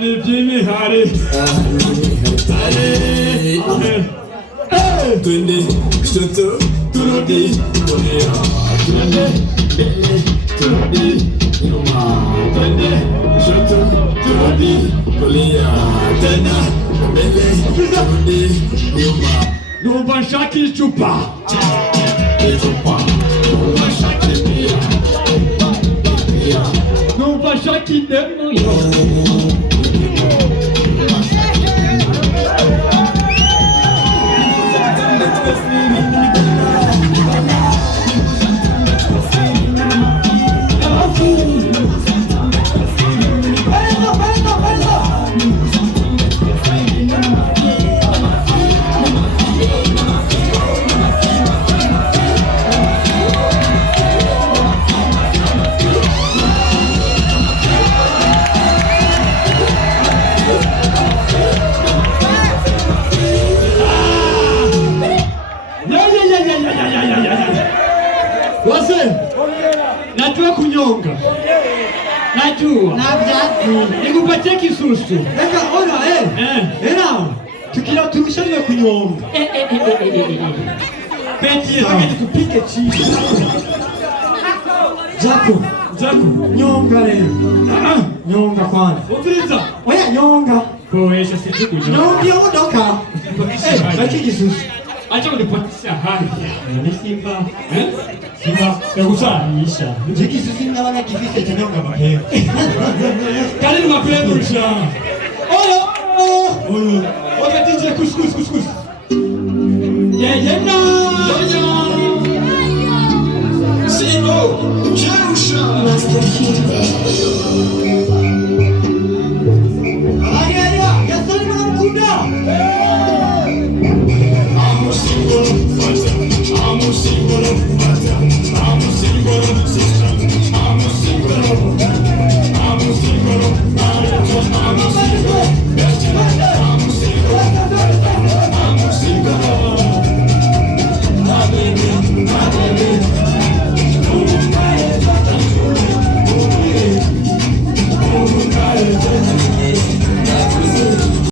ni by'imihari. Twende kushoto turudi kulia, twende mbele turudi nyuma, twende kushoto turudi kulia, tena mbele turudi nyuma. Numva nshaka icupa. Icupa numva nshaka ibia, Numva nshaka indemu yo. Wase, najua kunyonga. Najua. Na viatu. Nikupatie kisusu. Eka ona Era. Tukila turushanwe kunyonga. Peti nataka nikupike chini. Jako. Nyonga leo. Nyonga kwanza. Ukiliza. Oya nyonga. Koesha sijibu nyonga. Nyonga ondoka. Baki kisusu. Acha unipatisha hali. Ni Simba. Simba ya kusanisha. Jiki sisi mnaona kifike cha nyonga mapema. Kali ni mapema rusha. Oyo. Wakati DJ kus. Yeah na. Singo, Jerusha. Master Kid.